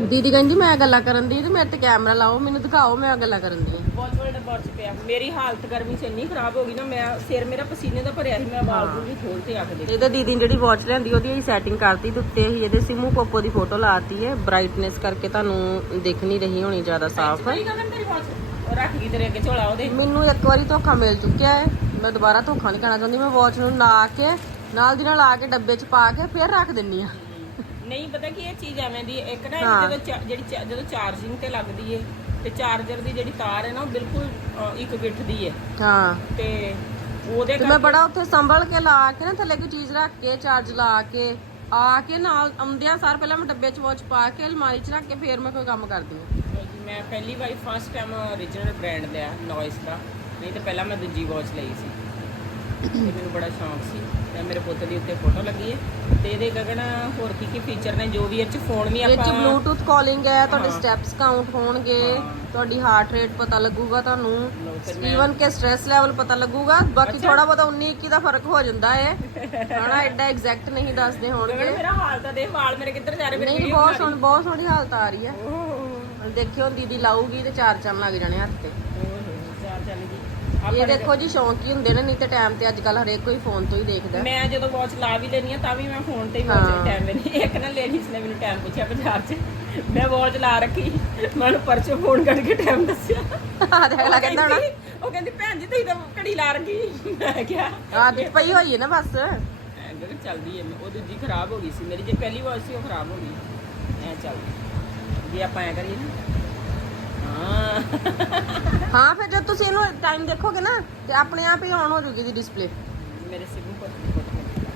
ਦੀਦੀ ਕਹਿੰਦੀ ਮੈਂ ਗੱਲਾਂ ਕਰਨ ਦੀ ਤੇ ਮੇਰੇ ਤੇ ਕੈਮਰਾ ਲਾਓ ਮੈਨੂੰ ਦਿਖਾਓ ਮੈਂ ਗੱਲਾਂ ਕਰਨ ਦੀ। ਬਹੁਤ ਬੜਾ ਡੱਬਾ ਚ ਪਿਆ। ਮੇਰੀ ਹਾਲਤ ਗਰਮੀ ਚ ਇੰਨੀ ਖਰਾਬ ਹੋ ਗਈ ਨਾ ਮੈਂ ਸਿਰ ਮੇਰਾ ਪਸੀਨੇ ਦਾ ਭਰਿਆ ਸੀ ਮੈਂ ਵਾਲ ਵੂਲ ਵੀ ਖੋਲ ਕੇ ਰੱਖ ਦੇ ਇਹ ਤਾਂ ਦੀਦੀ ਨੇ ਜਿਹੜੀ ਵਾਚ ਲੈਂਦੀ ਉਹਦੀ ਅਸੀਂ ਸੈਟਿੰਗ ਕਰਤੀ ਤੇ ਉੱਤੇ ਅਸੀਂ ਇਹਦੇ ਸਿਮੂ ਕੋਕੋ ਦੀ ਫੋਟੋ ਲਾਤੀ ਹੈ। ਬ੍ਰਾਈਟਨੈਸ ਕਰਕੇ ਤੁਹਾਨੂੰ ਦਿਖ ਨਹੀਂ ਰਹੀ ਹੋਣੀ ਜ਼ਿਆਦਾ ਸਾਫ਼। ਵਾਚ ਰੱਖ ਗਈ ਤੇਰੇ ਅੱਗੇ ਝੋਲਾ ਉਹਦੇ। ਮੈਨੂੰ ਇੱਕ ਵਾਰੀ ਧੋਖਾ ਮਿਲ ਚੁੱਕਿਆ ਹੈ। ਮੈਂ ਦੁਬਾਰਾ ਧੋਖਾ ਨਹੀਂ ਕਰਨਾ ਚਾਹੁੰਦੀ ਮੈਂ ਵਾਚ ਨੂੰ ਲਾ ਕੇ ਨਾਲ ਦੀ ਨਾਲ ਆ ਕੇ ਡੱਬੇ 'ਚ ਪਾ ਕੇ ਫਿਰ ਰੱਖ ਦਿੰਨੀ ਆ ਨਹੀਂ ਪਤਾ ਕੀ ਇਹ ਚੀਜ਼ ਐਵੇਂ ਦੀ ਹੈ, ਇੱਕ ਨਾ ਹਾਂ। ਜਦੋਂ ਚਾ- ਜਿਹੜੀ ਚਾ- ਜਦੋਂ ਚਾਰਜਿੰਗ ਤੇ ਲੱਗਦੀ ਏ ਤੇ ਚਾਰਜਰ ਦੀ ਜਿਹੜੀ ਤਾਰ ਹੈ ਨਾ ਉਹ ਬਿਲਕੁਲ ਅ, ਇੱਕ ਗਿੱਠ ਦੀ ਹੈ ਹਾਂ। ਤੇ ਉਹਦੇ ਤੇ ਮੈਂ ਬੜਾ ਉੱਥੇ ਸੰਭਲ ਕੇ ਲਾ ਕੇ ਨਾ ਥੱਲੇ ਕੋਈ ਚੀਜ਼ ਰੱਖ ਕੇ ਚਾਰਜ ਲਾ ਕੇ ਆ ਕੇ ਨਾਲ ਆਉਂਦਿਆਂ ਸਾਰ ਪਹਿਲਾਂ ਮੈਂ ਡੱਬੇ 'ਚ ਵਾਚ ਪਾ ਕੇ ਅਲਮਾਰੀ 'ਚ ਰੱਖ ਕੇ ਫਿਰ ਮੈਂ ਕੋਈ ਕੰਮ ਕਰਦੀ ਹਾਂ। ਮੈਂ ਪਹਿਲੀ ਵਾਰੀ ਫਸਟ ਟਾਈਮ origignal ਬ੍ਰਾਂਡ ਲਿਆ ਨੋਇਸ ਦਾ। ਨਹੀਂ ਤੇ ਪਹਿਲਾਂ ਮੈਂ ਦੂਜੀ ਵਾਚ ਲਈ ਸੀ। ਮੈਨੂੰ ਬੜਾ ਸ਼ੌਂਕ ਸੀ। ਤੇ ਮੇਰੇ ਪੁੱਤ ਦੀ ਉੱਤੇ ਫੋਟੋ ਲੱਗੀ ਹੈ। ਤੇ ਇਹਦੇ ਗਗਨ ਹੋਰ ਕੀ ਕੀ ਫੀਚਰ ਨੇ? ਜੋ ਵੀ ਇਹ ਚ ਫੋਨ ਵੀ ਇਹ 'ਚ ਆਪਾਂ ਬਲੂਟੁੱਥ ਕਾਲਿੰਗ ਹੈ ਤੁਹਾਡੇ ਹਾਂ। ਸਟੈਪਸ ਕਾਊਂਟ ਹੋਣਗੇ ਤੁਹਾਡੀ ਹਾਰਟ ਰੇਟ ਪਤਾ ਲੱਗੂਗਾ ਤੁਹਾਨੂੰ। ਲਓ ਫਿਰ ਮੈਂ- ਈਵਨ ਕੇ ਸਟ੍ਰੈਸ ਲੈਵਲ ਪਤਾ ਲੱਗੂਗਾ ਬਾਕੀ ਥੋੜਾ ਬਹੁਤਾ 19 21 ਦਾ ਫ਼ਰਕ ਹੋ ਜਾਂਦਾ ਹੈ। ਹਨਾ ਐਡਾ ਐਗਜ਼ੈਕਟ ਨਹੀਂ ਦੱਸਦੇ ਗਗਨ ਹੋਣਗੇ ਮੇਰਾ ਹਾਲ ਤਾਂ ਦੇਖ ਵਾਲ ਮੇਰੇ ਕਿੱਧਰ ਜਾ ਰਹੇ ਮੇਰੇ ਨਹੀਂ video ਬਹੁਤ ਸੋਹਣੀ ਬਹੁਤ ਸੋਹਣੀ ਹਾਲਤ ਆ ਰਹੀ ਹੈ। ਓਹ, ਹੁਣ ਦੇਖਿਓ ਦੀਦੀ ਲਾਊਗੀ ਤੇ ਚਾਰ ਚੰਨ ਲੱਗ ਜਾਣੇ ਹੱਥ ਤੇ। ਚਾਰ ਚੱਲ ਗਈ ਇਹ ਦੇਖੋ ਜੀ ਸ਼ੌਂਕ ਹੀ ਹੁੰਦੇ ਨੇ ਨਹੀਂ ਤੇ ਟਾਈਮ ਤੇ ਅੱਜ ਕੱਲ ਹਰੇਕ ਕੋਈ ਫੋਨ ਤੋਂ ਹੀ ਦੇਖਦਾ। ਮੈਂ ਜਦੋਂ ਵਾਚ ਲਾ ਵੀ ਲੈਣੀ ਆ ਤਾਂ ਵੀ ਮੈਂ ਫੋਨ ਤੇ ਹੀ ਵਾਚ। ਟਾਈਮ ਨਹੀਂ ਇੱਕ ਨਾ ਲੇਡੀਜ਼ ਨੇ ਮੈਨੂੰ ਟਾਈਮ ਪੁੱਛਿਆ ਬਾਜ਼ਾਰ 'ਚ। ਮੈਂ ਵਾਚ ਲਾ ਰੱਖੀ। ਮੈਂ ਉਹਨੂੰ ਪਰਚੇ ਫੋਨ ਕਰਕੇ ਟਾਈਮ ਦੱਸਿਆ। ਆ ਦੇਖ ਲਾ ਕਹਿੰਦਾ ਹੋਣਾ। ਉਹ ਕਹਿੰਦੀ ਭੈਣ ਜੀ ਤੁਸੀਂ ਤਾਂ ਘੜੀ ਲਾ ਰੱਖੀ। ਮੈਂ ਕਿਹਾ ਆਦਤ ਪਈ ਹੋਈ ਹੈ ਨਾ ਬਸ। ਐਂਗਰ ਚੱਲਦੀ ਹੈ। ਉਹ ਦੂਜੀ ਖਰਾਬ ਹੋ ਗਈ ਸੀ ਮੇਰੀ। ਜੇ ਪਹਿਲੀ ਵਾਚ ਸੀ ਉਹ ਖਰਾਬ ਹੋ ਗਈ। ਐ ਚੱਲਦੀ। ਜੇ ਆਪਾਂ ਐ ਕਰੀਏ ਨਾ। ਹਾਂ। ਹਾਂ ਫਿਰ ਜਦ ਤੁਸੀਂ ਇਹਨੂੰ ਟਾਈਮ ਦੇਖੋਗੇ ਨਾ ਤੇ ਆਪਣੇ ਆਪ ਹੀ ਆਨ ਹੋ ਜੂਗੀ ਦੀ ਡਿਸਪਲੇ ਮੇਰੇ ਸਿਗਨੂ ਪਰ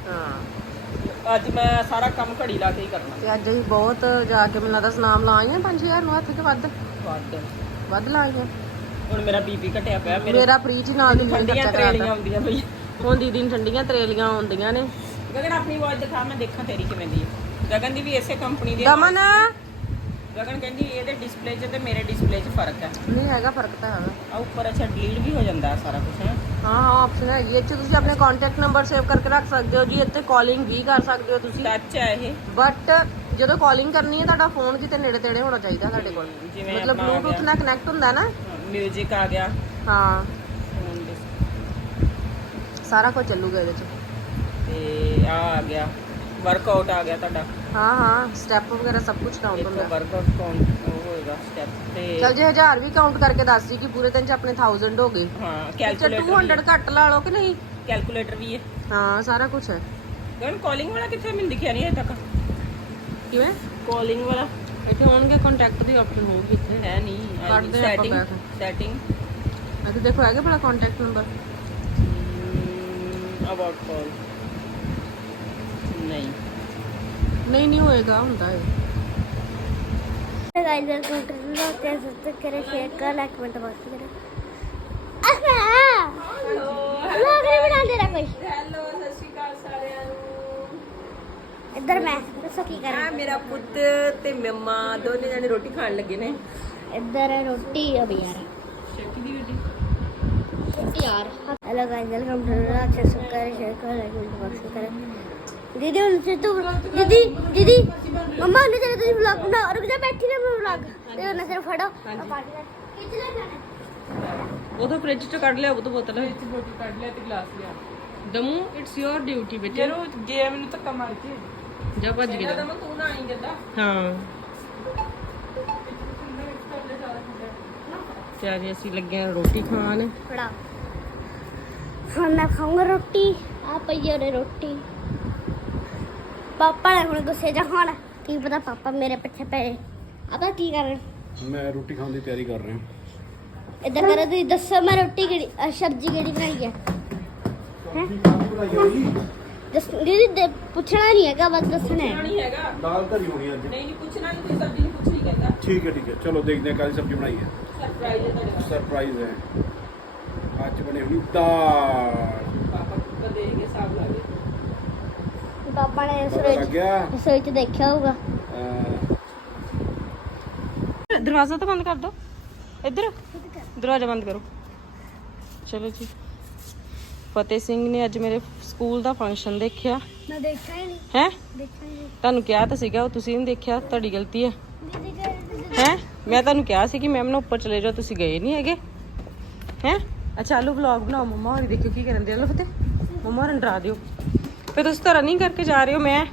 ਹਾਂ। ਅੱਜ ਮੈਂ ਸਾਰਾ ਕੰਮ ਘੜੀ ਲਾ ਕੇ ਹੀ ਕਰਨਾ। ਤੇ ਅੱਜ ਅਸੀਂ ਬਹੁਤ ਜਾ ਕੇ ਮੈਨੂੰ ਲੱਗਦਾ ਸਨਾਮ ਲਾਈਆਂ 5000 ਨੂੰ ਹੱਥ 'ਚ ਵੱਧ। ਵੱਧ। ਵੱਧ ਲਾਈਆਂ ਹੁਣ ਮੇਰਾ ਬੀਪੀ ਘਟਿਆ ਪਿਆ ਮੇਰੇ ਮੇਰਾ ਫ੍ਰੀ ਚ ਨਾਲ ਦੀ ਠੰਡੀਆਂ ਤਰੇਲੀਆਂ ਆਉਂਦੀਆਂ ਪਈ ਹੁਣ ਦੀਦੀ ਨੂੰ ਠੰਡੀਆਂ ਤਰੇਲੀਆਂ ਆਉਂਦੀਆਂ ਨੇ। ਗਗਨ ਆਪਣੀ ਵਾਚ ਦਿਖਾ ਮੈਂ ਦੇਖਾਂ ਤੇਰੀ ਕਿਵੇਂ ਦੀ ਹੈ। ਗਗਨ ਦੀ ਵੀ ਇਸੇ ਕੰਪਨੀ ਦੀ ਹੈ ਦਮਨ! ਗਗਨ ਕਹਿੰਦੀ ਇਹਦੇ ਡਿਸਪਲੇ 'ਚ ਤੇ ਮੇਰੇ ਡਿਸਪਲੇ 'ਚ ਫ਼ਰਕ ਹੈ। ਨਹੀਂ ਹੈਗਾ ਫ਼ਰਕ ਤਾਂ ਹੈਗਾ। ਆ ਉੱਪਰ ਅੱਛਾ ਡਿਲੀਟ ਵੀ ਹੋ ਜਾਂਦਾ ਹੈ ਸਾਰਾ ਕੁਝ ਹੈ। ਹਾਂ ਹਾਂ ਆਪਸ਼ਨ ਹੈਗੀ ਇਹ 'ਚ ਤੁਸੀਂ ਆਪਣੇ ਕੰਟੈਕਟ ਨੰਬਰ ਸੇਵ ਕਰਕੇ ਰੱਖ ਸਕਦੇ ਹੋ ਜੀ। ਇੱਥੇ ਕਾਲਿੰਗ ਵੀ ਕਰ ਸਕਦੇ ਹੋ ਤੁਸੀਂ। ਟੱਚ ਹੈ ਇਹ। ਬਟ ਜਦੋਂ ਕਾਲਿੰਗ ਕਰਨੀ ਹੈ ਤੁਹਾਡਾ ਫੋਨ ਕਿਤੇ ਨੇੜੇ ਤੇੜੇ ਹੋਣਾ ਚਾਹੀਦਾ ਤੁਹਾਡੇ ਕੋਲ। ਜਿਵੇਂ ਮਤਲਬ ਆਪਣਾ ਬਲੂਟੁੱਥ। ਨਾਲ ਕਨੈਕਟ ਹੁੰਦਾ ਨਾ। ਮਿਊਜ਼ਿਕ ਆ ਗਿਆ। ਹਾਂ। ਫੋਨ ਦੇ ਸਾਰਾ ਕੁਝ ਚੱਲੂਗਾ ਇਹਦੇ 'ਚ। ਤੇ ਆ ਆ ਗਿਆ। ਵਰਕਆਊਟ ਆ ਗਿਆ ਤੁਹਾਡਾ? ਹਾਂ ਹਾਂ ਸਟੈਪ ਵਗੈਰਾ ਸਭ ਕੁਝ ਕਾਊਂਟ ਇੱਕ ਹੁੰਦਾ। ਵਰਕਆਊਟ ਕਾਊਂਟ ਹੋਏਗਾ ਸਟੈਪ ਤੇ ਚਲ ਜੇ 1000 ਵੀ ਕਾਊਂਟ ਕਰਕੇ ਦੱਸ ਸੀ ਕਿ ਪੂਰੇ ਦਿਨ 'ਚ ਆਪਣੇ 1000 ਹੋ ਗਏ। ਹਾਂ ਚਲ ਕੈਲਕੂਲੇਟਰ 200 ਘੱਟ ਲਾ ਲਓ ਕਿ ਨਹੀਂ? ਕੈਲਕੂਲੇਟਰ ਵੀ ਹੈ। ਹਾਂ ਸਾਰਾ ਕੁਝ ਹੈ। ਗਗਨ ਕਾਲਿੰਗ ਵਾਲਾ ਕਿੱਥੇ ਮੈਨੂੰ ਦਿਖਿਆ ਨਹੀਂ ਅਜੇ ਤੱਕ? ਕਿਵੇਂ? ਕਾਲਿੰਗ ਵਾਲਾ। ਇੱਥੇ ਹੋਣਗੇ ਕੰਟੈਕਟ ਦੀ ਆਪਸ਼ਨ ਹੋਊਗੀ ਇੱਥੇ ਹੈ ਨਹੀਂ। ਕੱਢਦੇ ਆਪਾਂ ਸੈਟਿੰਗ back। ਸੈਟਿੰਗ ਇੱਥੇ ਦੇਖੋ ਹੈਗੇ ਭਲਾ ਕੰਟੈਕਟ ਨੰਬਰ ਅਬਾਊਟ ਕਾਲ ਨਹੀਂ ਨਹੀਂ ਨਹੀਂ ਹੋਏਗਾ ਹੁੰਦਾ ਹੈ गाइस वेलकम टू ब्लॉग पे सब्सक्राइब करें शेयर करें लाइक कमेंट बात करें अच्छा ब्लॉग नहीं बना दे रहा कोई ਹੈਲੋ ਸਤਿ ਸ਼੍ਰੀ ਅਕਾਲ ਸਾਰਿਆਂ ਨੂੰ इधर मैं दसो की ਆ करें ਮੇਰਾ ਪੁੱਤ ਤੇ ਮੰਮਾ ਦੋਨੇ ਜਣੇ ਰੋਟੀ ਖਾਣ ਲੱਗੇ ਨੇ इधर है रोटी अभी यार ਸ਼ੱਕੀ ਦੀ ਬੇਟੀ रोटी यार hello guys welcome to blog पे सब्सक्राइब करें शेयर करें ਦੀਦੀ ਹੁਣ ਤੇ ਤੂੰ ਦੀਦੀ ਦੀਦੀ ਮੰਮਾ ਉਹਨੇ ਤੇਰੇ ਤੁਸੀਂ ਵਲੌਗ ਬਣਾ ਰੁਕ ਜਾ ਬੈਠੀ ਰਹਿ ਮੈਂ ਵਲੌਗ ਤੇ ਉਹਨੇ ਸਿਰ ਫੜੋ। ਪਾਣੀ ਫ੍ਰਿਜ ਚੋਂ ਕੱਢ ਲਿਆ ਉਹ ਤੋਂ ਬੋਤਲ ਵਿੱਚ ਬੋਤਲ ਕੱਢ ਲਿਆ ਤੇ ਗਲਾਸ ਲਿਆ। ਦਮੂ ਇਟਸ ਯੋਰ ਡਿਊਟੀ ਬੇਟੇ। ਯਾਰ ਉਹ ਗਿਆ ਮੈਨੂੰ ਧੱਕਾ ਮਾਰ ਕੇ। ਜਾ ਭੱਜ ਗਿਆ ਤੂੰ ਨਾ ਆਈ ਜਾਂਦਾ ਹਾਂ। ਤੇ ਅਸੀਂ ਲੱਗੇ ਆ ਰੋਟੀ ਖਾਣ। ਫੜਾ। ਹੁਣ ਮੈਂ ਖਾਊਂਗਾ ਰੋਟੀ ਆ ਪਈ ਰੇ ਰੋਟੀ। ਪਾਪਾ ਨੇ ਹੁਣ ਗੁੱਸੇ ਜਾ ਹੋਣਾ। ਕੀ ਪਤਾ ਪਾਪਾ ਮੇਰੇ ਪਿੱਛੇ ਪੈ ਜਾਏ। ਆਪਾਂ ਕੀ ਕਰ ਰਹੇ ਮੈਂ ਰੋਟੀ ਖਾਣ ਦੀ ਤਿਆਰੀ ਕਰ ਰਿਹਾ। ਇਦਾਂ ਕਰੋ ਤੁਸੀਂ ਦੱਸੋ ਮੈਂ ਰੋਟੀ ਕਿਹੜੀ ਅਹ ਸਬਜ਼ੀ ਕਿਹੜੀ ਬਣਾਈ ਹੈ? ਦੱਸ ਦੀਦੀ ਦੇ- ਪੁੱਛਣਾ ਨਹੀਂ ਹੈਗਾ ਬਸ ਦੱਸਣਾ ਹੈ। ਨਹੀਂ ਹੈਗਾ। ਦਾਲ ਧਰੀ ਹੋਣੀ ਅੱਜ। ਨਹੀਂ ਨਹੀਂ ਪੁੱਛਣਾ ਨਹੀਂ ਕੋਈ ਸਬਜ਼ੀ ਨਹੀਂ ਕੁਛ ਨਹੀਂ ਕਹਿੰਦਾ। ਠੀਕ ਹੈ ਠੀਕ ਹੈ। ਚਲੋ ਦੇਖਦੇ ਹਾਂ ਕਾਹਦੀ ਸਬਜ਼ੀ ਬਣਾਈ ਹੈ ਸਰਪ੍ਰਾਈਜ਼ ਹੈ ਤੁਹਾਡੇ ਸਰਪ੍ਰਾਈਜ਼ ਹੈ। ਅੱਜ ਬਣੀ ਹੋਣੀ ਦਾਲ। ਪਾਪਾ ਕਦੇ ਇਹ ਹਿਸਾਬ ਲਾ ਦੇ ਪਾਪਾ ਨੇ ਪਤਾ ਦੇਖਿਆ ਹੋਊਗਾ। ਅਹ, ਦਰਵਾਜ਼ਾ ਤਾਂ ਬੰਦ ਕਰ ਦੋ। ਇੱਧਰ। ਦਰਵਾਜ਼ਾ ਬੰਦ ਕਰੋ। ਚਲੋ ਜੀ। ਫਤਿਹ ਸਿੰਘ ਨੇ ਅੱਜ ਮੇਰੇ ਸਕੂਲ ਦਾ ਫੰਕਸ਼ਨ ਦੇਖਿਆ। ਮੈਂ ਦੇਖਿਆ ਹੀ ਨਹੀਂ। ਹੈ? ਦੇਖਿਆ ਹੀ ਨਹੀਂ। ਤੁਹਾਨੂੰ ਕਿਹਾ ਤਾਂ ਸੀਗਾ ਉਹ ਤੁਸੀਂ ਨਹੀਂ ਦੇਖਿਆ ਤੁਹਾਡੀ ਗਲਤੀ ਹੈ ਦੀਦੀ ਕਹਿੰਦੀ ਹੈ? ਮੈਂ ਤੁਹਾਨੂੰ ਕਿਹਾ ਸੀ ਕਿ ਮੈਮ ਨੂੰ ਉੱਪਰ ਚਲੇ ਜਾਓ ਤੁਸੀਂ ਗਏ ਨਹੀਂ ਹੈਗੇ। ਹੈ? ਅੱਛਾ ਆਲੂ ਵਲੌਗ ਬਣਾਓ ਮੰਮਾ ਹੋਰੀ ਦੇਖਿਓ ਕੀ ਕਰਨ ਦੇ ਲੋ ਫਤੇ ਮੰਮਾ ਹੋਰਾਂ ਨੂੰ ਡਰਾ ਦਿਓ। ਫਿਰ ਤੁਸੀਂ ਤਾਂ ਰਨਿੰਗ ਕਰਕੇ ਜਾ ਰਹੇ ਹੋ, ਮੈਂ?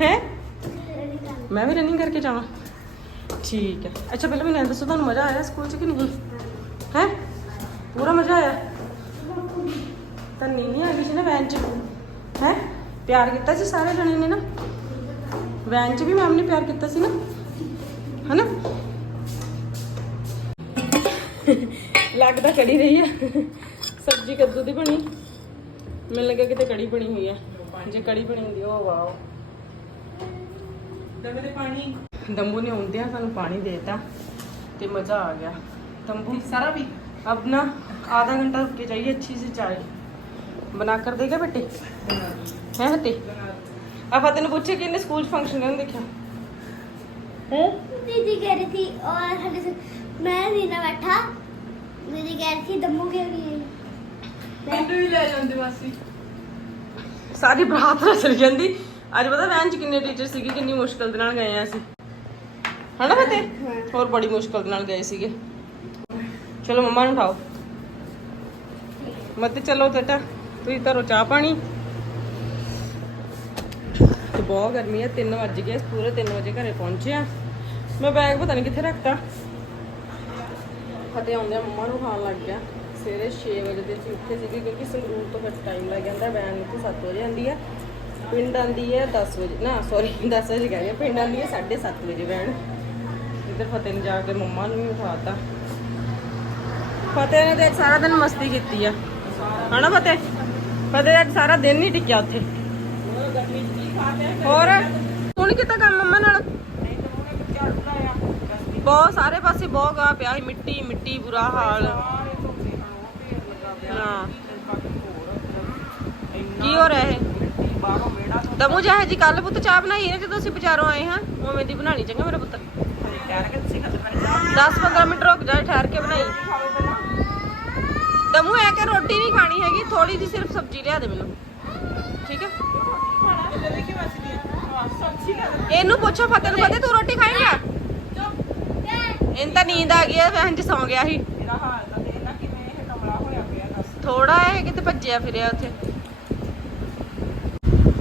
ਹੈ? ਮੈਂ ਵੀ ਰਨਿੰਗ ਕਰਕੇ ਜਾਵਾਂ। ਠੀਕ ਹੈ। ਅੱਛਾ, ਪਹਿਲਾਂ ਮੈਨੂੰ ਦੱਸੋ, ਤੁਹਾਨੂੰ ਮਜ਼ਾ ਆਇਆ ਸਕੂਲ 'ਚ ਕਿ ਨਹੀਂ? ਹੈ? ਪੂਰਾ ਮਜ਼ਾ ਆਇਆ? ਤਾਂ ਨਹੀਂ ਆ ਗਈ ਸੀ ਨਾ ਵੈਨ 'ਚ। ਹੈ? ਪਿਆਰ ਕੀਤਾ ਸੀ ਸਾਰੇ ਜਣੇ ਨੇ ਨਾ? ਵੈਨ 'ਚ ਵੀ ਮੈਮ ਨੇ ਪਿਆਰ ਕੀਤਾ ਸੀ ਨਾ? ਹਨਾ? ਲੱਗਦਾ ਕੜੀ ਰਹੀ ਆ। ਸਬਜ਼ੀ ਕੱਦੂ ਦੀ ਬਣੀ। ਮੈਨੂੰ ਲੱਗਾ ਕਿਤੇ ਕੜੀ ਬਣੀ ਹੋਈ ਆ ਜੇ ਕੜੀ ਬਣੀ ਹੁੰਦੀ ਉਹ ਵਾਓ ਦਮੇ ਦੇ ਪਾਣੀ ਦੰਬੂ ਨੇ ਹੁੰਦਿਆਂ ਸਾਨੂੰ ਪਾਣੀ ਦੇਤਾ ਤੇ ਮਜ਼ਾ ਆ ਗਿਆ दम्बू सारा भी अब ना आधा घंटा रुक के जाइए अच्छी सी चाय बना कर देगा बेटे है हते अब फतेह ने पूछे कि इन्हें स्कूल फंक्शन नहीं देखा है दीदी कह रही थी और हमारे से मैं रीना बैठा दीदी कह रही थी दम्मू के ਵੀ ਲੈ ਜਾਂਦੇ ਸਾਰੀ ਬਰਾਤ ਨਾਲ ਚਲੀ ਜਾਂਦੀ। ਅੱਜ ਪਤਾ ਵੈਨ ਚ ਕਿੰਨੇ ਟੀਚਰ ਸੀਗੇ ਕਿੰਨੀ ਮੁਸ਼ਕਲ ਦੇ ਨਾਲ ਗਏ ਆ ਅਸੀਂ। ਹਨਾ ਫਤਿਹ? ਹੋਰ ਬੜੀ ਮੁਸ਼ਕਲ ਦੇ ਨਾਲ ਗਏ ਸੀਗੇ। ਚਲੋ ਮੰਮਾ ਨੂੰ ਉਠਾਓ। ਮਤ ਚਲੋ ਬੇਟਾ ਤੁਸੀਂ ਧਰੋ ਚਾਹ ਪਾਣੀ। ਤੇ ਬਹੁਤ ਗਰਮੀ ਹੈ 3 ਵਜ ਗਏ ਪੂਰੇ 3 ਵਜੇ ਘਰੇ ਪਹੁੰਚੇ ਆ। ਮੈਂ ਬੈਗ ਪਤਾ ਨਹੀਂ ਕਿੱਥੇ ਰੱਖਤਾ। ਫਤਿਹ ਆਉਂਦਿਆਂ ਮੰਮਾ ਨੂੰ ਖਾਣ ਲੱਗ ਗਿਆ। ਸਵੇਰੇ 6 ਵਜੇ ਦੇ ਅਸੀਂ ਉੱਠੇ ਸੀਗੇ ਕਿਉਂਕਿ ਸੰਗਰੂਰ ਤੋਂ ਫਿਰ ਟਾਈਮ ਲੱਗ ਜਾਂਦਾ ਵੈਨ ਇੱਥੇ 7 ਵਜੇ ਆਉਂਦੀ ਹੈ ਪਿੰਡ ਆਉਂਦੀ ਹੈ 10 ਵਜੇ, ਨਾ ਸੌਰੀ 10 ਵਜੇ ਕਹਿੰਦੀ ਪਿੰਡ ਆਉਂਦੀ ਹੈ 7:30 ਵਜੇ ਵੈਨ ਇੱਧਰ ਫਤਿਹ ਨੇ ਜਾ ਕੇ ਮੰਮਾ ਨੂੰ ਵੀ ਉਠਾਤਾ। ਫਤਿਹ ਨੇ ਤੇ ਸਾਰਾ ਦਿਨ ਮਸਤੀ ਕੀਤੀ ਆ। ਹਨਾ ਫਤਿਹ? ਫਤਿਹ ਅੱਜ ਸਾਰਾ ਦਿਨ ਨਹੀਂ ਟਿਕਿਆ ਉੱਥੇ। ਹੋਰ? ਹੁਣ ਕੀਤਾ ਕੰਮ ਮੰਮਾ ਨਾਲ? ਬਹੁਤ ਸਾਰੇ ਪਾਸੇ ਬਹੁਤ ਗਾ ਪਿਆ ਸੀ, ਮਿੱਟੀ ਮਿੱਟੀ, ਬੁਰਾ ਹਾਲ। ਹਾਂ। ਕੀ ਹੋ ਰਿਹਾ ਹੈ ਦਮੂ ਜਾਹ ਜੀ ਕੱਲ ਪੁੱਤ ਚਾਹ ਬਣਾਈ ਹੈ ਜਦੋਂ ਅਸੀਂ ਬਾਜ਼ਾਰੋਂ ਆਏ ਹਾਂ। ਉਵੇਂ ਦੀ ਬਣਾਣੀ ਚੰਗਾ ਮੇਰਾ ਪੁੱਤ। 10-15 ਮਿੰਟ ਰੁਕ ਜਾ ਠਹਿਰ ਕੇ ਬਣਾਈ। ਦਮੂ ਐ ਕਿ ਰੋਟੀ ਨਹੀਂ ਖਾਣੀ ਹੈਗੀ ਥੋੜੀ ਜਿਹੀ ਸਿਰਫ ਸਬਜ਼ੀ ਲਿਆ ਦੇ ਮੈਨੂੰ। ਠੀਕ ਹੈ? ਇਹਨੂੰ ਪੁੱਛੋ ਫਤਿਹ ਨੂੰ ਫਤਿਹ ਤੂੰ ਰੋਟੀ ਖਾਏਂਗਾ? ਇਹਨੂੰ ਤਾਂ ਨੀਂਦ ਆ ਗਈ ਹੈ ਵੈਨ ਚ ਸੌਂ ਗਿਆ ਸੀ। ਥੋੜਾ ਹੈ ਕਿਤੇ ਭੱਜਿਆ ਫਿਰਿਆ ਉੱਥੇ।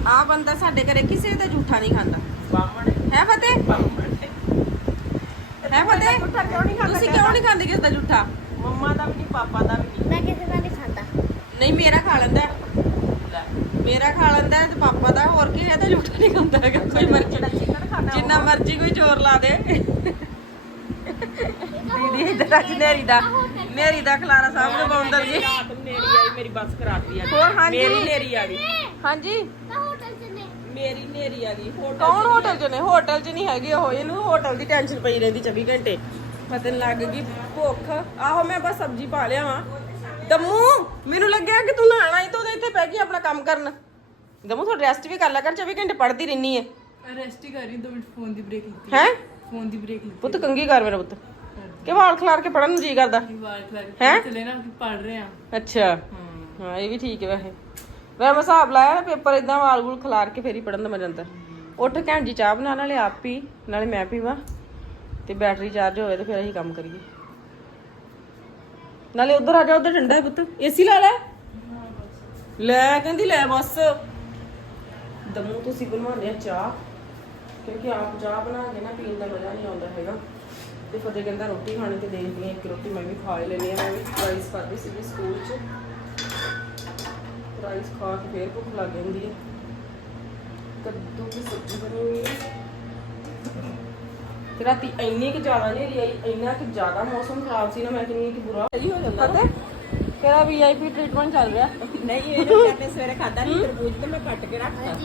ਆ ਬੰਦਾ ਸਾਡੇ ਘਰੇ ਕਿਸੇ ਦਾ ਝੂਠਾ ਨਹੀਂ ਖਾਂਦਾ। ਹੈ? ਫਤਿਹ? ਹੈ। ਫਤਿਹ? ਝੂਠਾ ਕਿਉਂ ਨਹੀਂ ਖਾਂਦਾ ਤੁਸੀਂ ਕਿਉਂ ਨਹੀਂ ਖਾਂਦੇ ਕਿਸੇ ਦਾ ਝੂਠਾ? ਮੰਮਾ ਦਾ ਵੀ ਨਹੀਂ ਪਾਪਾ ਦਾ ਵੀ ਨਹੀਂ। ਮੈਂ ਕਿਸੇ ਦਾ ਨਹੀਂ ਖਾਂਦਾ। ਨਹੀਂ ਮੇਰਾ ਖਾ ਲੈਂਦਾ ਮੇਰਾ ਖਾ ਲੈਂਦਾ ਤੇ ਪਾਪਾ ਦਾ ਹੋਰ ਕੀ ਹੈ ਤਾਂ ਝੂਠਾ ਨਹੀਂ ਖਾਂਦਾ ਹੈਗਾ ਕੋਈ ਮਰਜ਼ੀ। ਜਿੰਨਾ ਮਰਜ਼ੀ ਕੋਈ ਚੋਰ ਲਾ ਦੇ। ਦੀਦੀ ਇਧਰ ਅੱਜ ਨੇਰੀ ਦਾ। ਨੇਰੀ ਦਾ ਖਲਾਰਾ ਸਾਹਮਣੇ ਬਾਉਂਦਰ ਜੀ। ਮੇਰੀ ਆਈ ਮੇਰੀ ਰਹਿੰਦੀ ਹੈ ਰੈਸਟ ਹੀ ਕਰ ਮਿੰਟ ਫੋਨ ਦੀ ਬ੍ਰੇਕ ਲਈ ਹੈ? ਫੋਨ ਦੀ ਬ੍ਰੇਕ ਲਈ ਪੁੱਤ ਕੰਗੀ ਕਰ ਮੇਰਾ ਪੁੱਤ। ਕਿ ਵਾਲ ਖਲਾਰ ਕੇ ਪੜਨ ਨੂੰ ਜੀ ਕਰਦਾ? ਵਾਰ ਖਲਾਰ ਹੈਂ? ਚਲੇ ਨਾ ਪੜ ਰਹੇ ਆ? ਅੱਛਾ। ਹਾਂ। ਹਾਂ ਇਹ ਵੀ ਠੀਕ ਹੈ ਵੈਸੇ। ਵੈ ਮੈਂ ਹਿਸਾਬ ਲਾਇਆ ਨਾ ਪੇਪਰ ਇਦਾਂ ਵਾਲ ਵੂਲ ਖਲਾਰ ਕੇ ਫੇਰ ਹੀ ਪੜਨ ਦਾ ਮਜ਼ਾ ਆਉਂਦਾ। ਉੱਠ ਘੈਂਟ ਜੀ ਚਾਹ ਬਣਾ ਨਾਲੇ ਆਪ ਪੀ ਨਾਲੇ ਮੈਂ ਪੀਵਾਂ। ਤੇ ਬੈਟਰੀ ਚਾਰਜ ਹੋਵੇ ਤੇ ਫਿਰ ਅਸੀਂ ਕੰਮ ਕਰੀਏ। ਨਾਲੇ ਉਧਰ ਆ ਜਾ ਉਧਰ ਠੰਡਾ ਹੈ ਪੁੱਤ। ਏਸੀ ਲਾ ਲੈ। ਲੈ ਕਹਿੰਦੀ ਲੈ ਬਸ। ਦਮੂ ਤੁਸੀਂ ਬਣਵਾਉਂਦੇ ਆ ਚਾਹ। ਕਿਉਂਕਿ ਆਪ ਚਾਹ ਬਣਾ ਕੇ ਨਾ ਪੀਣ ਦਾ ਮਜ਼ਾ ਨਹੀਂ ਆਉਂਦਾ ਹੈਗਾ। ਤੇ ਫਤਿਹ ਕਹਿੰਦਾ ਰੋਟੀ ਖਾਣੀ ਤੇ ਦੇਖਦੀ ਹਾਂ ਇੱਕ ਰੋਟੀ ਮੈਂ ਵੀ ਖਾ ਹੀ ਲੈਣੀ ਆ ਮੈਂ ਵੀ ਰਾਈਸ ਖਾਧੀ ਸੀਗੀ ਸਕੂਲ 'ਚ। ਰਾਈਸ ਖਾ ਕੇ ਫੇਰ ਭੁੱਖ ਲੱਗ ਜਾਂਦੀ ਹੈ। ਕੱਦੂ ਦੀ ਸਬਜ਼ੀ ਬਣੀ ਹੋਈ ਹੈ। ਤੇ ਰਾਤੀ ਇੰਨੀ ਕਿ ਜ਼ਿਆਦਾ ਨਹੀਂ ਆਈ ਇੰਨਾ ਕਿ ਜ਼ਿਆਦਾ ਮੌਸਮ ਖਰਾਬ ਸੀ ਨਾ ਮੈਂ ਕਿੰਨੀ ਕਿ ਬੁਰਾ ਸਹੀ ਹੋ ਜਾਂਦਾ ਪਤਾ ਤੇਰਾ ਵੀਆਈਪੀ ਟ੍ਰੀਟਮੈਂਟ ਚੱਲ ਰਿਹਾ। ਨਹੀਂ ਇਹ ਜੋ ਕਹਿੰਦੇ ਸਵੇਰੇ ਖਾਦਾ ਨਹੀਂ ਤਰਬੂਜ ਤੇ ਮੈਂ ਕੱਟ ਕੇ ਰੱਖਤਾ।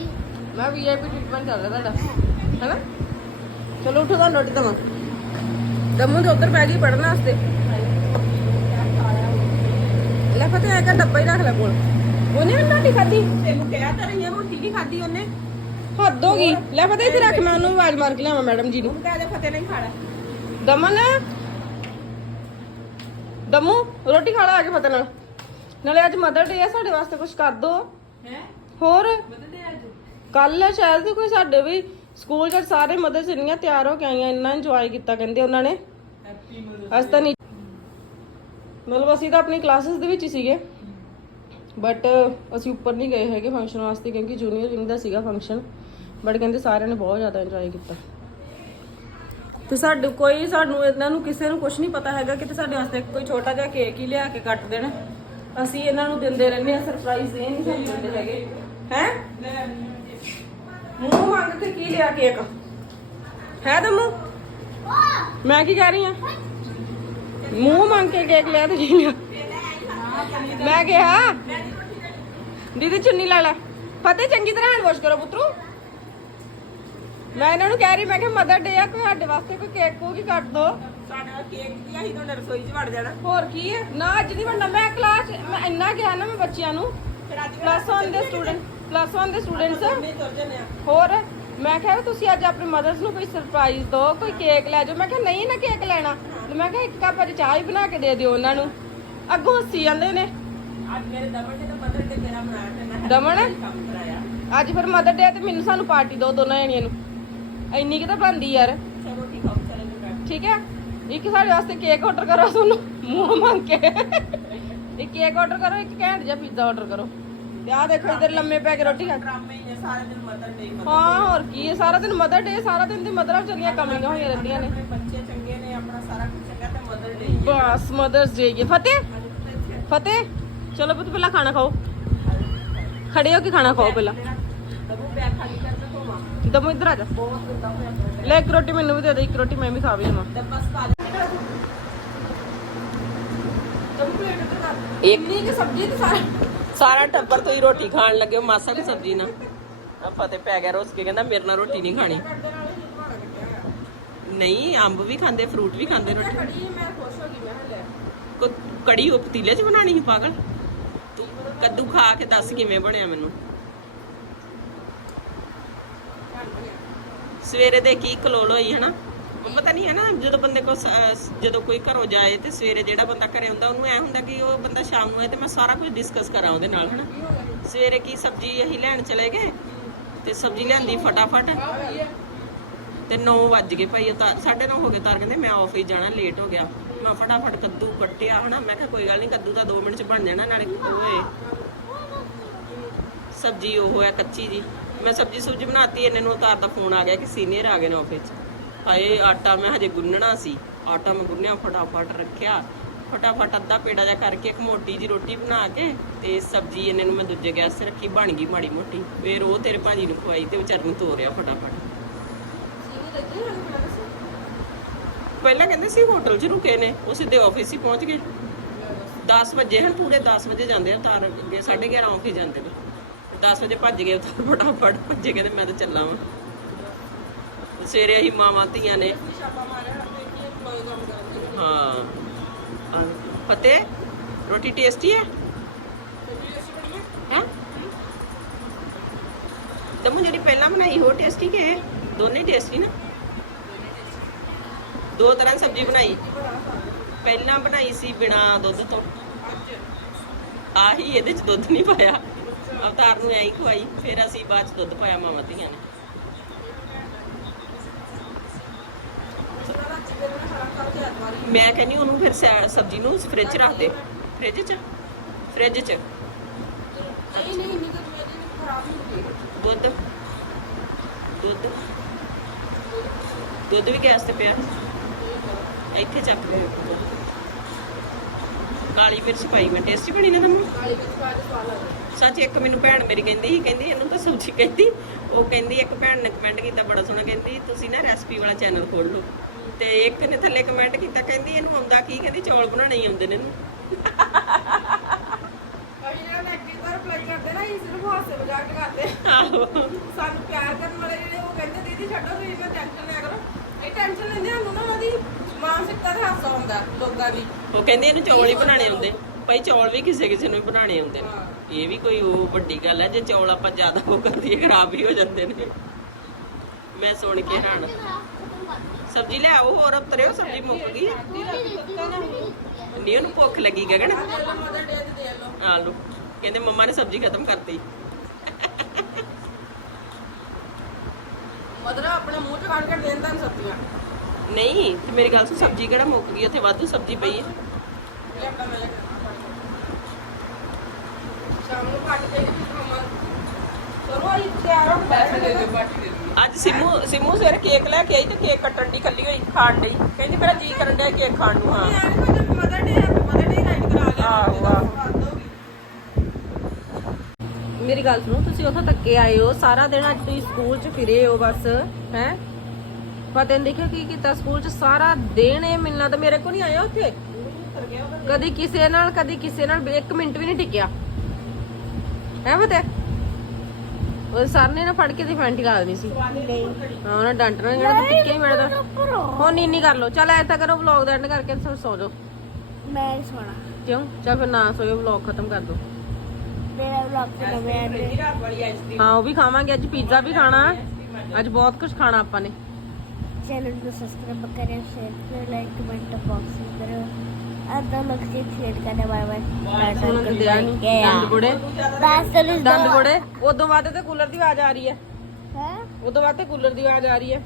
ਮੈਂ ਵੀਆਈਪੀ ਟ੍ਰੀਟਮੈਂਟ ਚੱਲ ਰਿਹਾ ਤੁਹਾਡਾ। ਹੈਨਾ? ਚਲੋ ਉਠੋ ਤਾਂ ਰੋਟੀ ਦਵਾਂ। ਦਮੂ ਤੇ ਉੱਧਰ ਪੈ ਗਈ ਪੜਨ ਵਾਸਤੇ। ਲੈ ਫਤਿਹ ਆ ਕੇ ਡੱਬਾ ਹੀ ਰੱਖ ਲੈ ਕੋਲ। ਉਹਨੇ ਵੀ ਰੋਟੀ ਖਾਧੀ? ਤੈਨੂੰ ਕਹਿ ਤਾਂ ਰਹੀ ਆ ਰੋਟੀ ਨਹੀਂ ਖਾਦੀ ਉਹਨੇ? ਹੱਦ ਹੋ ਗਈ। ਲੈ ਫਤਿਹ ਇੱਥੇ ਰੱਖ ਮੈਂ ਉਹਨੂੰ ਆਵਾਜ਼ ਮਾਰ ਕੇ ਲਿਆਵਾਂ ਮੈਡਮ ਜੀ ਨੂੰ। ਕਹਿ ਦੇ ਫਤਿਹ ਨਹੀਂ ਖਾਣਾ। ਦਮਨ? ਦਮੂ ਰੋਟੀ ਖਾ ਲਾ ਆ ਕੇ ਫਤਿਹ ਨਾਲ। ਨਾਲੇ ਅੱਜ ਮਦਰ ਡੇ ਆ ਸਾਡੇ ਵਾਸਤੇ ਕੁਝ ਕਰ ਦੋ। ਹੈ? ਹੋਰ? ਕੱਲ ਸ਼ਾਇਦ ਕੋਈ ਸਾਡੇ ਵੀ ਸਕੂਲ ਚ ਸਾਰੇ ਮਦਰਸ ਇੰਨੀਆਂ ਤਿਆਰ ਹੋ ਕੇ ਆਈਆਂ ਇੰਨਾ ਇੰਜੋਏ ਕੀਤਾ ਕਹਿੰਦੇ ਉਹਨਾਂ ਨੇ। ਅੱਜ ਤਾਂ ਨਹੀਂ। ਮਤਲਬ ਅਸੀਂ ਤਾਂ ਆਪਣੀ ਕਲਾਸਿਸ ਦੇ ਵਿੱਚ ਹੀ ਸੀਗੇ। ਬਟ ਅਸੀਂ ਉੱਪਰ ਨਹੀਂ ਗਏ ਹੈਗੇ ਫੰਕਸ਼ਨ ਵਾਸਤੇ ਕਿਉਂਕਿ ਜੂਨੀਅਰ ਵਿੰਗ ਦਾ ਸੀਗਾ ਫੰਕਸ਼ਨ ਬਟ ਕਹਿੰਦੇ ਸਾਰਿਆਂ ਨੇ ਬਹੁਤ ਜ਼ਿਆਦਾ ਇੰਜੋਏ ਕੀਤਾ। ਤੇ ਸਾਡੇ ਕੋਈ ਸਾਨੂੰ ਇਹਨਾਂ ਨੂੰ ਕਿਸੇ ਨੂੰ ਕੁਝ ਨਹੀਂ ਪਤਾ ਹੈਗਾ ਕਿ ਤੇ ਸਾਡੇ ਵਾਸਤੇ ਕੋਈ ਛੋਟਾ ਜਿਹਾ ਕੇਕ ਹੀ ਲਿਆ ਕੇ ਕੱਟ ਦੇਣ। ਅਸੀਂ ਇਹਨਾਂ ਨੂੰ ਦਿੰਦੇ ਰਹਿੰਦੇ ਆ ਸਰਪ੍ਰਾਈਜ਼ ਦੇ ਨਹੀਂ ਸਾਨੂੰ ਦਿੰਦੇ ਹੈਗੇ। ਹੈ? ਮੂੰਹ ਮੰਗ ਕੇ ਕੀ ਲਿਆ ਕੇਕ ਹੈ ਦਮੂ? ਮੈਂ ਕੀ ਕਹਿ ਰਹੀ ਆ ਮੂੰਹ ਮੰਗ ਕੇ ਕੇਕ ਲਿਆ ਤੇ ਕੀ ਲਿਆ ਮੈਂ ਕਿਹਾ ਦੀਦੀ ਚੁੰਨੀ ਲੈ ਲੈ। ਫਤਿਹ ਚੰਗੀ ਤਰ੍ਹਾਂ ਹੈਂਡ ਵਾਸ਼ ਕਰੋ ਪੁੱਤਰੂ। ਮੈਂ ਇਹਨਾਂ ਨੂੰ ਕਹਿ ਰਹੀ ਮੈਂ ਕਿਹਾ ਮਦਰ ਡੇ ਆ ਕੋਈ ਸਾਡੇ ਵਾਸਤੇ ਕੋਈ ਕੇਕ ਕੂਕ ਕੱਟ ਦੋ। ਸਾਡਾ ਕੇਕ ਦੀ ਅਸੀਂ ਤੁਹਾਡੇ ਰਸੋਈ 'ਚ ਵੜ ਜਾਣਾ। ਹੋਰ ਕੀ ਹੈ ਨਾ ਅੱਜ ਨਹੀਂ ਬਣਨਾ ਮੈਂ ਕਲਾਸ ਮੈਂ ਇੰਨਾ ਕਿਹਾ ਨਾ ਮੈਂ ਬੱਚਿਆਂ ਨੂੰ। ਪਲੱਸ 1 ਦੇ ਸਟੂਡੈਂਟ ਪਲੱਸ 1 ਦੇ ਸਟੂਡੈਂਟਸ ਨਹੀਂ ਤੁਰ ਜੰਨੇ ਆ। ਹੋਰ ਮੈਂ ਕਿਹਾ ਵੀ ਤੁਸੀਂ ਅੱਜ ਆਪਣੇ ਮਦਰਸ ਨੂੰ ਕੋਈ ਸਰਪ੍ਰਾਈਜ਼ ਦਿਓ ਕੋਈ ਕੇਕ ਲੈ ਜਾਓ। ਮੈਂ ਕਿਹਾ ਨਹੀਂ ਨਾ ਕੇਕ ਲੈਣਾ। ਤੇ ਮੈਂ ਕਿਹਾ ਇੱਕ ਕੱਪ ਅੱਜ ਚਾਹ ਹੀ ਬਣਾ ਕੇ ਦੇ ਦਿਓ ਉਹਨਾਂ ਨੂੰ। ਅੱਗੋਂ ਹੱਸੀ ਜਾਂਦੇ ਨੇ। ਅੱਜ ਮੇਰੇ ਦਮਨ ਨੇ ਤਾਂ ਮਦਰ ਤੇ ਮੇਰਾ ਬਣਾਇਆ ਤੇ ਮੈਂ ਦਮਨ? ਕੰਮ ਕਰਾਇਆ। ਅੱਜ ਫਿਰ ਮਦਰ ਡੇ ਤੇ ਮੈਨੂੰ ਸਾਨੂੰ ਪਾਰਟੀ ਦਿਓ ਦੋਨਾਂ ਜਣੀਆਂ ਨੂੰ। ਇੰਨੀ ਕਿ ਤਾਂ ਬਣਦੀ ਯਾਰ। ਚਲੋ ਠੀਕ ਆ ਚਲੇ ਜੀ ਠੀਕ ਹੈ? ਇੱਕ ਸਾਡੇ ਵਾਸਤੇ ਕੇਕ ਆਰਡਰ ਕਰੋ ਤੁਹਾਨੂੰ ਮੂੰਹ ਮੰਗ ਕੇ। ਇੱਕ ਕੇਕ ਆਰਡਰ ਕਰੋ ਇੱਕ ਘੈਂਟ ਜਿਹਾ ਪੀਜ਼ਾ ਆਰਡਰ ਕਰੋ। ਤੇ ਆਹ ਦੇਖੋ ਇਧਰ ਲੰਮੇ ਪੈ ਕੇ ਰੋਟੀ ਖਾ ਡਰਾਮੇ ਹੀ ਨੇ ਸਾਰੇ ਦਿਨ ਮਦਰ ਡੇ ਹਾਂ ਹੋਰ ਕੀ ਹੈ? ਸਾਰਾ ਦਿਨ ਮਦਰ ਡੇ ਸਾਰਾ ਦਿਨ ਤੇ ਮਦਰਾਂ ਚੱਲੀਆਂ ਕਮੀਆਂ ਹੋਈਆਂ ਰਹਿੰਦੀਆਂ ਨੇ ਆਪਣਾ ਸਾਰਾ ਕੁਝ ਚੰਗਾ ਤੇ ਮਦਰ ਡੇ ਬਸ ਮਦਰਸ ਡੇ ਕੀ ਫਤਿਹ? ਫਤਿਹ? ਚਲੋ ਪੁੱਤ ਪਹਿਲਾਂ ਖਾਣਾ ਖਾਓ। ਖੜੇ ਹੋ ਕੇ ਖਾਣਾ ਖਾਓ ਪਹਿਲਾਂ। ਦਮੋ ਇੱਧਰ ਆ ਜਾ। ਲੈ ਇੱਕ ਰੋਟੀ ਮੈਨੂੰ ਵੀ ਦੇ ਦੇ ਇੱਕ ਰੋਟੀ ਮੈਂ ਵੀ ਖਾ ਵੀ ਲਵਾਂ। ਕਿ ਸਬਜ਼ੀ ਤੇ ਸਾਰਾ ਸਾਰਾ ਟੱਬਰ ਤੋਂ ਹੀ ਰੋਟੀ ਖਾਣ ਲੱਗੇ ਮਾਸਾ ਵੀ ਸਬਜ਼ੀ ਨਾ ਆਪਾਂ ਤੇ ਪੈ ਗਿਆ ਰੋਸ ਕੇ ਕਹਿੰਦਾ ਮੇਰੇ ਨਾਲ ਰੋਟੀ ਨਹੀਂ ਖਾਣੀ। ਨਹੀਂ ਅੰਬ ਵੀ ਖਾਂਦੇ ਫਰੂਟ ਵੀ ਖਾਂਦੇ ਰੋਟੀ ਖੜੀ ਮੈਂ ਖੁਸ਼ ਹੋ ਗਈ ਮੈਂ ਕਿਹਾ ਲੈ ਕੋ- ਕੜੀ ਉਹ ਪਤੀਲੇ 'ਚ ਬਣਾਣੀ ਸੀ, ਪਾਗਲ? ਤੂੰ ਕੱਦੂ ਖਾ ਕੇ ਦੱਸ ਕਿਵੇਂ ਬਣਿਆ ਮੈਨੂੰ? ਸਵੇਰੇ ਦੇ ਕੀ ਕਲੋਲ ਹੋਈ, ਹਨਾ? ਉਹ ਪਤਾ ਨਹੀਂ ਹੈ ਨਾ, ਜਦੋਂ ਬੰਦੇ ਕੋ ਜਦੋਂ ਕੋਈ ਘਰੋਂ ਜਾਏ ਤੇ ਸਵੇਰੇ ਜਿਹੜਾ ਬੰਦਾ ਘਰੇ ਹੁੰਦਾ, ਉਹਨੂੰ ਐ ਹੁੰਦਾ ਕਿ ਉਹ ਬੰਦਾ ਸ਼ਾਮ ਨੂੰ ਆਏ ਤੇ ਮੈਂ ਸਾਰਾ ਕੁਝ ਡਿਸਕਸ ਕਰਾਂ ਉਹਦੇ ਨਾਲ, ਹਨਾ? ਸਵੇਰੇ ਕੀ ਸਬਜ਼ੀ ਅਸੀਂ ਲੈਣ ਚਲੇ ਗਏ ਤੇ ਸਬਜ਼ੀ ਲਿਆਂਦੀ ਫਟਾਫਟ। ਤੇ 9 ਵੱਜ ਗਏ ਭਾਈ, ਉਹ ਤਾਂ 9:30 ਹੋ ਗਏ ਤਾਂ ਕਹਿੰਦੇ ਮੈਂ ਆਫਿਸ ਜਾਣਾ ਲੇਟ ਹੋ ਗਿਆ। ਮੈਂ ਫਟਾਫਟ ਕੱਦੂ ਕੱਟਿਆ, ਹਨਾ? ਮੈਂ ਕਿਹਾ ਕੋਈ ਗੱਲ ਨਹੀਂ ਕੱਦੂ ਤਾਂ 2 ਮਿੰਟ ਚ ਬਣ ਜਾਣਾ, ਨਾਲੇ ਹੋਏ ਸਬਜ਼ੀ ਉਹ ਹੈ ਕੱਚੀ ਜੀ। ਮੈਂ ਸਬਜ਼ੀ ਸੁਬਜੀ ਬਣਾਤੀ, ਇਹਨੇ ਨੂੰ ਉਤਾਰ ਦਾ ਫੋਨ ਆ ਗਿਆ ਕਿ ਸੀਨੀਅਰ ਆ ਗਏ ਨੇ ਆਫਿਸ ਚ। ਹਾਏ, ਆਟਾ ਮੈਂ ਹਜੇ ਗੁੰਨਣਾ ਸੀ। ਆਟਾ ਮੈਂ ਗੁੰਨਿਆ, ਫਟਾਫਟ ਰੱਖਿਆ। ਫਟਾਫਟ ਅੱਧਾ ਪੇੜਾ ਜਿਹਾ ਕਰਕੇ ਇੱਕ ਮੋਟੀ ਜੀ ਰੋਟੀ ਬਣਾ ਕੇ ਤੇ ਸਬਜ਼ੀ ਇਹਨੇ ਨੂੰ ਮੈਂ ਦੂਜੇ ਗੈਸ ਤੇ ਰੱਖੀ, ਬਣ ਗਈ ਮਾੜੀ ਮੋਟੀ। ਫੇਰ ਉਹ ਤੇਰੇ ਭਾਜੀ ਨੂੰ ਖਵਾਈ ਤੇ ਵਿਚਾਰ ਨੂੰ ਤੋਰਿਆ ਫਟਾਫਟ। ਪਹਿਲਾਂ ਕਹਿੰਦੇ ਸੀ ਹੋਟਲ 'ਚ ਰੁਕੇ ਨੇ, ਉਹ ਸਿੱਧੇ ਆਫਿਸ ਹੀ ਪਹੁੰਚ ਗਏ। 10 ਵਜੇ ਹਨ, ਪੂਰੇ 10 ਵਜੇ ਜਾਂਦੇ ਆ, ਤਾਰ ਅੱਗੇ 11:30 ਆਫਿਸ ਜਾਂਦੇ ਨੇ। 10 ਵਜੇ ਭੱਜ ਗਏ ਉੱਥੇ ਫਟਾਫਟ ਭੱਜੇ, ਕਹਿੰਦੇ ਮੈਂ ਤਾਂ ਚੱਲਾਂ ਵਾਂ। ਸਵੇਰੇ ਅਸੀਂ ਮਾਵਾਂ ਧੀਆਂ ਨੇ। ਹਾਂ। ਹਾਂ। ਫਤਿਹ, ਰੋਟੀ ਟੇਸਟੀ ਹੈ? ਹੈ? ਦਮੂ ਜਿਹੜੀ ਪਹਿਲਾਂ ਬਣਾਈ ਹੋ ਟੇਸਟੀ ਕਿ ਦੋਨੇ ਟੇਸਟੀ ਨਾ? ਦੋ ਤਰ੍ਹਾਂ ਦੀ ਸਬਜ਼ੀ ਬਣਾਈ। ਪਹਿਲਾਂ ਬਣਾਈ ਸੀ ਬਿਨਾ ਦੁੱਧ ਤੋਂ। ਆਹੀ ਇਹਦੇ ਚ ਦੁੱਧ ਨਹੀਂ ਪਾਇਆ। ਅਵਤਾਰ ਨੂੰ ਐਂ ਹੀ ਖਵਾਈ ਫਿਰ ਅਸੀਂ ਬਾਅਦ ਚ ਦੁੱਧ ਪਾਇਆ ਮਾਵਾਂ ਧੀਆਂ ਨੇ। ਮੈਂ ਕਹਿੰਦੀ ਉਹਨੂੰ ਫਿਰ ਸਬਜ਼ੀ ਨੂੰ ਫ੍ਰਿਜ 'ਚ ਰੱਖ ਦੇ। ਫ੍ਰਿਜ 'ਚ? ਫ੍ਰਿਜ 'ਚ। ਨਹੀਂ ਨਹੀਂ ਨਹੀਂ ਤਾਂ ਮੇਰੀ ਖਰਾਬ ਨਹੀਂ ਹੋਈ ਦੁੱਧ। ਦੁੱਧ। ਦੁੱਧ ਵੀ ਗੈਸ ਤੇ ਪਿਆ। ਇੱਥੇ ਚੱਕ ਦੇ ਕਾਲੀ ਮਿਰਚ ਪਾਈ ਮੈਂ। ਟੇਸਟੀ ਬਣੀ ਨਾ ਤੈਨੂੰ ਕਾਲੀ ਵਿੱਚ ਪਾ ਕੇ ਸਵਾਦ ਲੱਗਦਾ। ਸੱਚ ਇੱਕ ਮੈਨੂੰ ਭੈਣ ਮੇਰੀ ਕਹਿੰਦੀ ਸੀ ਕਹਿੰਦੀ ਇਹਨੂੰ ਤਾਂ ਸਬਜ਼ੀ ਕਹਿੰਦੀ। ਉਹ ਕਹਿੰਦੀ ਇੱਕ ਭੈਣ ਨੇ ਕਮੈਂਟ ਕੀਤਾ ਬੜਾ ਸੋਹਣਾ ਕਹਿੰਦੀ ਤੁਸੀਂ ਨਾ ਰੈਸਪੀ ਵਾਲਾ ਚੈਨਲ ਖੋਲ ਲਓ। ਤੇ ਇੱਕ ਨੇ ਥੱਲੇ ਕਮੈਂਟ ਕੀਤਾ ਕਹਿੰਦੀ ਇਹਨੂੰ ਆਉਂਦਾ ਕੀ? ਕਹਿੰਦੀ ਚੌਲ ਬਣਾਉਣੇ ਹੀ ਆਉਂਦੇ ਨੇ ਇਹਨੂੰ। ਕਈ ਜਿਹੜਾ ਨੈਗੇਟਿਵ ਦਾ ਰਿਪਲਾਈ ਕਰਦੇ ਨਾ ਇਹ ਸਿਰਫ ਹਾਸੇ ਮਜ਼ਾਕ ਕਰਦੇ ਆਹੋ। ਸਾਨੂੰ ਪਿਆਰ ਕਰਨ ਵਾਲੇ ਜਿਹੜੇ ਉਹ ਕਹਿੰਦੇ ਦੀਦੀ ਛੱਡੋ ਤੁਸੀਂ ਇਹਨਾਂ ਟੈਨਸ਼ਨ ਲਿਆ ਕਰੋ। ਇਹ ਟੈਨਸ਼ਨ ਲੈਂਦੇ ਹਨ ਉਹਨਾਂ ਦੀ ਮਾਨਸਿਕਤਾ ਦਾ ਹਾਸਾ ਹੁੰਦਾ ਲੋਕਾਂ ਦੀ। ਉਹ ਕਹਿੰਦੇ ਇਹਨੂੰ ਚੌਲ ਹੀ ਬਣਾਉਣੇ ਆਉਂਦੇ ਭਾਈ ਚੌਲ ਵੀ ਕਿਸੇ ਕਿਸੇ ਨੂੰ ਹੀ ਬਣਾਉਣੇ ਆਉਂਦੇ ਨੇ। ਇਹ ਵੀ ਕੋਈ ਉਹ ਵੱਡੀ ਗੱਲ ਹੈ ਜੇ ਚੌਲ ਆਪਾਂ ਜ਼ਿਆਦਾ ਉਹ ਕਰ ਦਈਏ ਖਰਾਬ ਹੀ ਹੋ ਜਾਂਦੇ ਨੇ। ਮੈਂ ਸੁਣ ਕੇ ਹੈਰਾਨ। ਸਬਜ਼ੀ ਲੈ ਆਓ ਹੋਰ ਉਤਰਿਓ ਸਬਜ਼ੀ ਮੁੱਕ ਗਈ। ਹੈ। ਨਹੀਂ ਉਹਨੂੰ ਭੁੱਖ ਲੱਗੀ ਗਗਨ। ਮਦਰ ਡੇ ਤੇ ਦੇ ਲਓ। ਆ ਲੋ ਕਹਿੰਦੇ ਮੰਮਾ ਨੇ ਸਬਜ਼ੀ ਖਤਮ ਕਰਤੀ। ਅਦਰਾ ਆਪਣੇ ਮੂੰਹ ਚ ਕੱਢ ਕੇ ਦੇਣ ਤਾਂ ਸਬਜ਼ੀਆਂ। ਨਹੀਂ ਤੇ ਮੇਰੀ ਗੱਲ ਸੁਣ ਸਬਜ਼ੀ ਕਿਹੜਾ ਮੁੱਕ ਗਈ? ਉੱਥੇ ਵਾਧੂ ਸਬਜ਼ੀ ਪਈ ਹੈ। ਅੱਜ ਸਿੰਮੂ ਸਿੰਮੂ ਸਵੇਰੇ ਕੇਕ ਲੈ ਕੇ ਆਈ ਤੇ ਕੇਕ ਕੱਟਣ ਦੀ ਕੱਲੀ ਹੋਈ ਖਾਣ ਡਈ। ਕਹਿੰਦੀ ਮੇਰਾ ਜੀ ਕਰਨ ਡਿਆ ਕੇਕ ਖਾਣ ਨੂੰ ਹਾਂ। Mother day mother day ride ਕਰਾ ਲਿਆ ਆਹੋ ਆਹੋ ਮੇਰੀ ਗੱਲ ਸੁਣੋ ਤੁਸੀਂ ਉੱਥੋਂ ਧੱਕੇ ਆਏ ਹੋ ਸਾਰਾ ਦਿਨ ਅੱਜ ਤੁਸੀਂ ਸਕੂਲ 'ਚ ਫਿਰੇ ਹੋ ਬਸ ਹੈ ਪਤਾ ਨਹੀਂ ਦੇਖਿਆ ਕੀ ਕੀਤਾ ਸਕੂਲ 'ਚ? ਸਾਰਾ ਦਿਨ ਇਹ ਮਿਲਣਾ ਤਾਂ ਮੇਰੇ ਕੋ ਨਹੀਂ ਆਇਆ ਉੱਥੇ। ਕਦੀ ਕਿਸੇ ਨਾਲ ਕਦੀ ਕਿਸੇ ਨਾਲ ਇੱਕ ਮਿੰਟ ਵੀ ਨਹੀਂ ਟਿਕਿਆ। ਹੈ ਬਤੇ ਉਹ ਸਰ ਨੇ ਨਾ ਫੜ ਕੇ ਦੀ ਫੈਂਟੀ ਲਾ ਦੇਣੀ ਸੀ। ਹਾਂ ਉਹਨਾਂ ਡਾਂਟਣਾ ਜਿਹੜਾ ਤੂੰ ਟਿੱਕੇ ਹੀ ਮਿਲਦਾ। ਹੁਣ ਇੰਨੀ ਕਰ ਲਓ। ਚੱਲ ਐ ਤਾਂ ਕਰੋ ਵਲੌਗ ਦਾ ਐਂਡ ਕਰਕੇ ਸੋ ਸੌ ਜਾਓ। ਮੈਂ ਨੀ ਸੋਣਾ। ਕਿਉਂ? ਚੱਲ ਫਿਰ ਨਾ ਸੋਇਓ ਵਲੌਗ ਖਤਮ ਕਰ ਦੋ। ਮੇਰਾ ਵਲੌਗ ਤੇ ਨਵੇਂ ਆਨੇ ਹਾਂ ਉਹ ਵੀ ਖਾਵਾਂਗੇ। ਅੱਜ ਪੀਜ਼ਾ ਵੀ ਖਾਣਾ। ਅੱਜ ਬਹੁਤ ਕੁਝ ਖਾਣਾ ਆਪਾਂ ਨੇ। चैनल को सब्सक्राइब करें शेयर करें लाइक कमेंट बॉक्स में करो ਅੱਧਾ ਮਕਸਦ ਛੇੜ ਕਰਨੇ ਬਾਏ ਬਾਏ ਦੰਦ ਗੋੜੇ ਦੰਦ ਗੋੜੇ ਉਦੋਂ ਬਾਅਦ ਤੇ ਕੂਲਰ ਦੀ ਆਵਾਜ਼ ਆ ਰਹੀ ਹੈ ਹੈ ਉਦੋਂ ਬਾਅਦ ਤੇ ਕੂਲਰ ਦੀ ਆਵਾਜ਼ ਆ ਰਹੀ ਹੈ